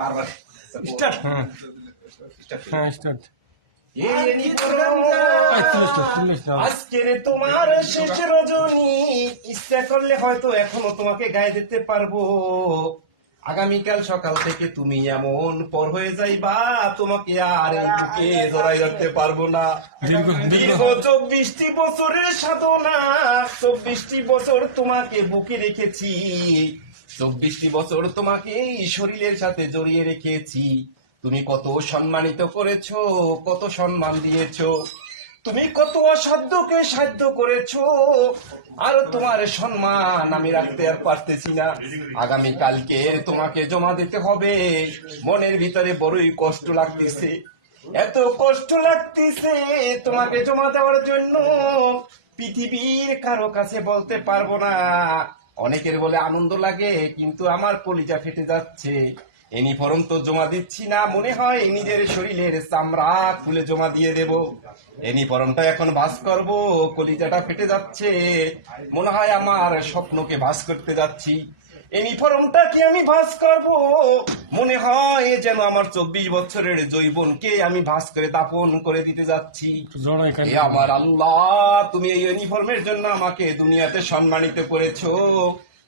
বারবার স্টার্ট হ্যাঁ স্টার্ট হ্যাঁ স্টার্ট আজকের তোমার শেষ রজনী, ইচ্ছা করলে হয়তো এখনো তোমাকে গায়ে দিতে পারবো। আগামীকাল সকাল থেকে তুমি এমন পর হয়ে যাইবা, তোমাকে আর এই বুকে জড়াই রাখতে পারবো না। দীর্ঘ 24টি বছরের সাধনা, 24টি বছর তোমাকে বুকে রেখেছি, 24টি বছর তোমাকে এই শরীরের সাথে জড়িয়ে রেখেছি। তুমি কত সম্মানিত করেছো, কত সম্মান দিয়েছো, তুমি কত অসাধ্যকে সাধ্য করেছো, আর তোমার সম্মান আমি রাখতে আর পারতেছি না। আগামী কালকে তোমাকে জমা দিতে হবে। মনের ভিতরে বড়ই কষ্ট লাগতেছে, এত কষ্ট লাগতেছে তোমাকে জমা দেওয়ার জন্য, পৃথিবীর কারো কাছে বলতে পারবো না। অনেকের বলে আনন্দ লাগে, কিন্তু আমার কলিজা ফেটে যাচ্ছে। ইউনিফর্ম তো জমা দিচ্ছি না, মনে হয় নিজের শরীরের চামড়া খুলে জমা দিয়ে দেব। ইউনিফর্মটা এখন ভাঁজ করব, কলিজাটা ফেটে যাচ্ছে, মনে হয় আমার স্বপ্নকে ভাঁজ করতে যাচ্ছি। ইউনিফর্মটা কি আমি ভাঁজ করব, মনে হয় যেন আমার 24 বছরের যৌবনকে আমি ভাঁজ করে দাফন করে দিতে যাচ্ছি। এ আমার আল্লাহ, তুমি এই ইউনিফর্মের জন্য আমাকে দুনিয়াতে সম্মানিত করেছো।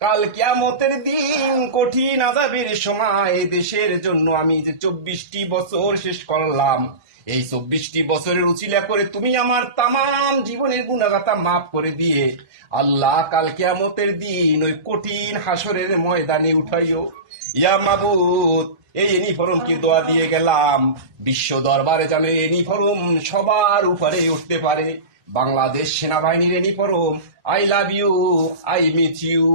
কাল কিয়ামতের দিন কঠিন আযাবের সময় দেশের জন্য আমি যে 24টি বছর শেষ করলাম, এই 24টি বছরের উছিলা করে তুমি আমার তামাম জীবনের গুনাহগাতা মাফ করে দিয়ে আল্লাহ কাল কিয়ামতের দিন ওই কঠিন হাসরের ময়দানে উঠাইও। ইয়া মাবুদ, এই ইউনিফর্মকে দোয়া দিয়ে গেলাম, বিশ্ব দরবারে যেন এই ইউনিফর্ম সবার উপরে উঠতে পারে। বাংলাদেশ সেনাবাহিনীর uniform, I love you, I miss you.